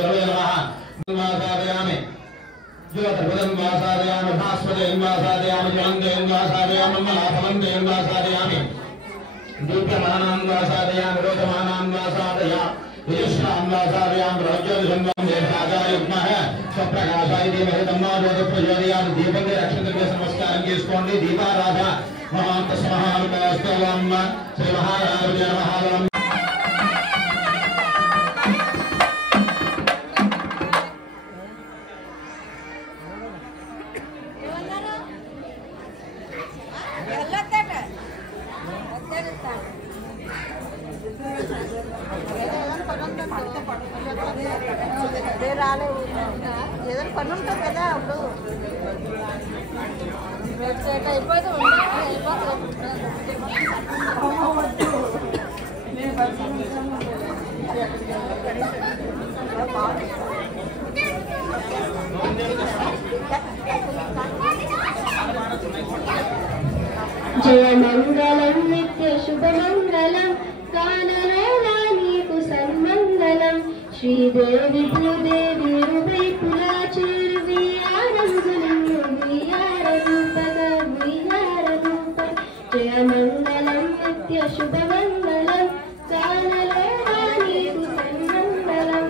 द्रव्ये नमः वासादयामि ज्योतिर्भुजं वासादयामि भास्वतं वासादयामि ज्वलन्तं वासादयामि मलाभवन्तं वासादयामि दीप्यमानं वासादयामि रोचमानं वासादयामि यशस्रां वासादयामि रोज्योतिषं देवराजायुग्मः स्वप्रकाशाय धीमहि तन्नो ज्योतिप्रचोदयात् दीपके अक्षतस्य नमस्कारं చేసుకోండి దీపారాధన महान्तस्महान्तस्तवं श्री महाराज नमः ఏదైనా పని ఉంటుంది కదా అప్పుడు వెబ్సైట్ అయిపోతే జయ మంగళం నిత్య శుభమంగళం కానలోనా నీకు సన్మంగళం శ్రీదేవి భూదేవి హృదయ కులాచేరు వియారంగులను వియార రూపక వియార రూప జయ మంగళం నిత్య శుభమంగళం కానలోనా నీకు సన్మంగళం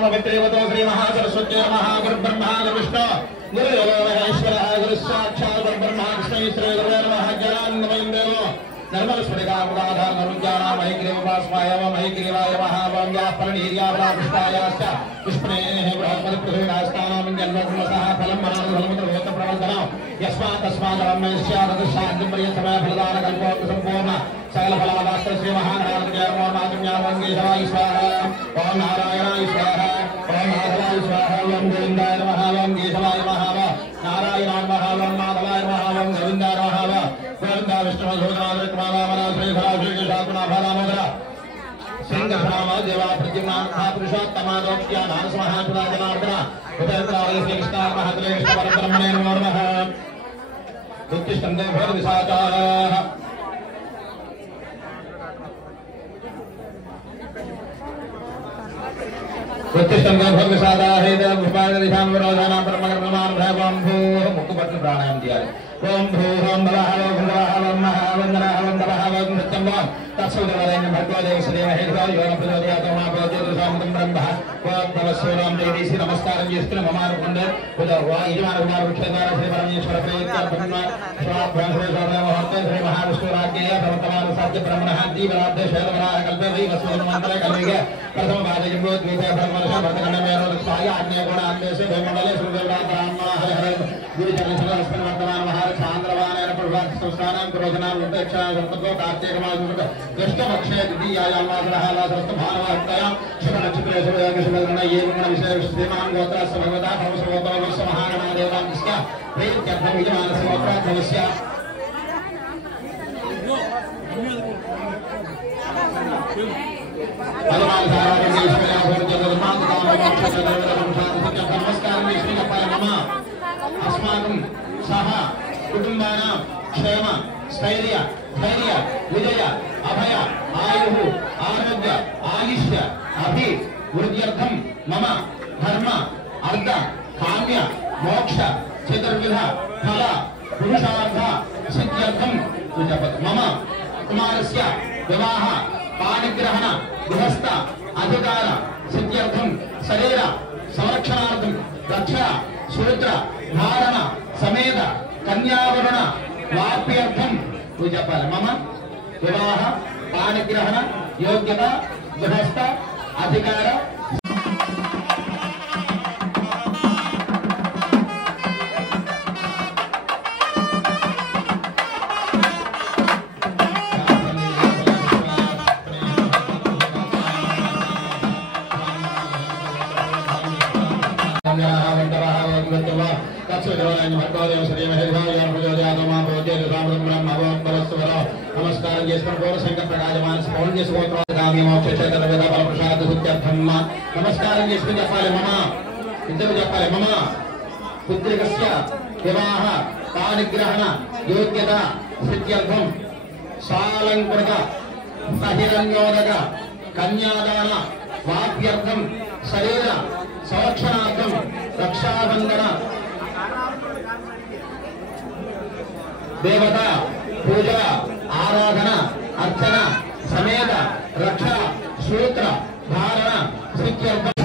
पवित्रेवतो श्री महासरस्वती महागुरुब्रह्मा गुरुविष्णु गुरुदेवो महेश्वरः गुरुसाक्षात् परब्रह्म कृष्ण श्री गुरुवे नमः ज्ञानान्वयदेवो नर्मलस्फटिकामुदाधार नरुञ्जानां महिग्रीवोपास्माय महिग्रीवाय महावं व्यापरणीर्यावलापुष्टायाश्च पुष्पणेः बृहत्पतिपृथिवीनास्तानां जन्मसमसः फलं मनानुफलमुद्रभूतप्रवर्धनं यस्मात् तस्मादरम्य स्यादशान्तिं पर्यन्तमय फलदानकल्पोऽसम्पूर्ण सकलफलादास्त्र श्री महानारायणाय स्वाहा ओम नारायणाय स्वाहा ओम माधवाय स्वाहा ओम गोविन्दाय नमः ओम केशवाय नमः नारायणाय नमः ओम माधवाय नमः ओम गोविन्दाय नमः गोविन्दा विष्णुमधोनामृतमालामराश्रीधराश्रीशाकुनाभारामोदरा सिंहभ्रामा देवा प्रद्युम्ना पुरुषोत्तमादोक्त्या नारसमहापुराजनार्दना उदयत्रालय श्रीकृष्णा महतले कृष्णपरब्रह्मणे नमो नमः उत्तिष्ठन्ते भोरविशाचाः उत्तिष्ठन्ते भोरविशाचाः हे देव पुष्पाय दिशां विरोधानां परमकर्ममान् भयवां भूः मुक्कुपट्टु प्राणायाम दिया ఓం భూహం బలహవం భువహవం మహావందనహవం బలహవం నృత్యం వాం తత్సోదరవరేణ భగవదేవ శ్రీమహేశ్వర యోగ ప్రచోదయాతో మా ప్రచోదయామృతం బ్రహ్మ ఓం నమస్కారం దేవీసి నమస్కారం చేస్తున్న మమానుకుండే యజమాన కుమార వృక్షధార శ్రీ పరమేశ్వర ప్రేత్య బ్రహ్మ స్వాభ్యాసోహర్త శ్రీ మహావిష్ణురాజ్ఞేయ ప్రవర్తమాన సత్య బ్రహ్మణ జీవరాధ్య శైలవరాహ కల్పే వై వస్వన మంత్ర కల్విగే ప్రథమ భాగయంలో ద్వితీయ బ్రహ్మర్ష భర్తగణమేరో స్వాయ ఆజ్ఞే గుణ ఆజ్ఞేశ భూమండలే సూర్యవరా బ్రాహ్మణ హరి హరి గురుజన స్మరణ వర్తమాన మహార చాంద్రవానైన ప్రభాత సంస్థానం క్రోధనాం ఉపేక్షా సంతతో కార్తీక మాస కృష్ణపక్షే ద్వితీయాయాం మాసరహాల సరస్త భానవార్తయాం శుభ నక్షత్రే శుభయోగ శుభగణ ఏగుణ విశేష శ్రీమాన్ గోత్రస్య భగవతా భవసర్వోత్తమస్య మహాగణాదేవాంస్య ప్రేత్యర్థం విజమానస్య గోత్రాధ్వస్య अस्माकं सह कुटुंबानां क्षेम स्थैर्य धैर्य विजय अभय आयुः आरोग्य आयुष्य अभि वृद्ध्यर्थं मम धर्म अर्थ काम्य मोक्ष चतुर्विध फल पुरुषार्थ सिद्ध्यर्थं मम कुमारस्य विवाह पाणिग्रहण गृहस्थ अधिकार सिद्ध्यर्थं शरीर संरक्षणार्थं रक्षा सूत्र धारण समेत कन्यावरण वाप्यर्थं पूजपाल मम विवाह पाणिग्रहण योग्यता गृहस्थ अधिकार नमस्कार संकट प्रकाशमान स्फोट नमस्कार मम इधर मम पुत्रिक विवाह पाणिग्रहण योग्यता सिद्ध्यर्थं सालंकृत बहिरंगोदक कन्यादान वाप्यर्थं शरीर संरक्षणार्थं रक्षाबंधन देवता पूजा आराधना अर्चना समेत रक्षा सूत्र धारण सिद्ध्यर्थं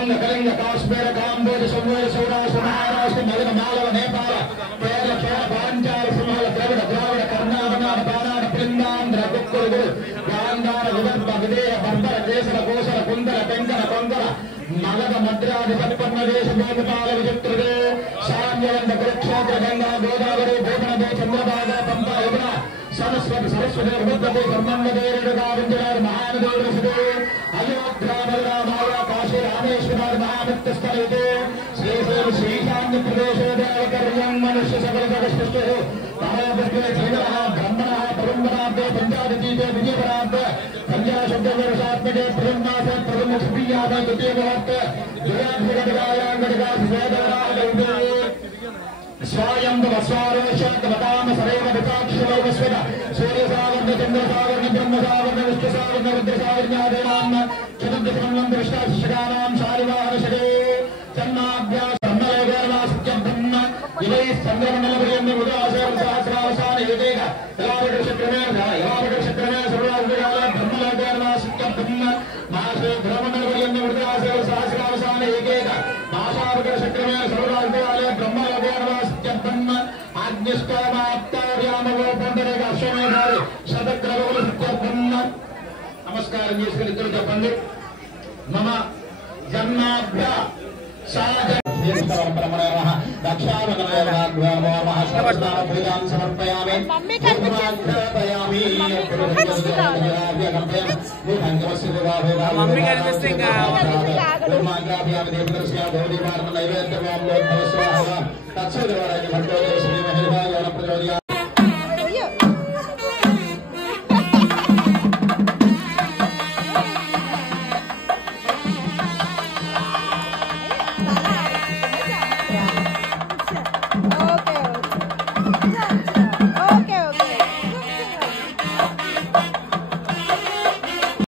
अंग कलिंग काश्मीर कांबोज संवेद सौराष्ट्र महाराष्ट्र मगध मालव नेपाल केरल केरल पांचाल सिंहल द्रविड़ द्राविड़ कर्नाटक बानाड पिंडांध्र कुक्कुलु गांधार विदर्भ विदेह बर्बर केसर कोसर कुंदर तेंकन कोंकण मगध मद्रादि संपन्न देश भूमिपाल विचित्रुदे साम्यवंत कुरुक्षेत्र गंगा गोदावरी भूमनदे चंद्रभागा पंपा यमुना सरस्वती सरस्वती रुद्रदे ब्रह्मण्यदे रेणुकाविंजर महानदे अयोध्या बलरामाया काशी रामेश्वर महामित्रस्थले श्रीशैल श्रीशान्य प्रदेशे देवकर्यं मनुष्य सकल जगत्सृष्टे महापुष्पे चैनः ब्रह्मणः प्रबन्धनाब्दे पञ्चादीते विजयपराब्दे पञ्चाशब्दवर्षात्मके प्रथममासे प्रथमक्षत्रियादे द्वितीयमुहूर्ते द्वितीयघटिकायाङ्घटिकासुवेदराजौदे स्वायं वस्वारोषात्मताम सदैव विकाक्षवस्वद सूर्यसावर्ण चन्द्रसावर्ण ब्रह्मसावर्ण विष्णुसावर्ण रुद्रसावर्ण्यादीनां चतुर्दशमं दृष्टाशिषकानां शालिवाहनशरे जन्माभ्यास ब्रह्मलोकेर्वासुत्यं ब्रह्म इवै चन्द्रमण्डलपर्यन्तं उदासेन सहस्रावसान एकैक यवावटक्षक्रमे सर्वाधिकाले ब्रह्मलोकेर्वासुत्यं ब्रह्म मासे ब्रह्मण्डलपर्यन्तं उदासेन सहस्रावसान एकैक मासावटक्षक्रमे सर्वाधिकाले ब्रह्मलोकेर्वासुत्यं ब्रह्म आज्ञष्टामाप्तार्यामवोपन्दरेक अश्वमेधारि शतक्रमोलसुत्यं ब्रह्म नमस्कार చెప్పండి मम जन्माभ्य समर्पयामि मम्मी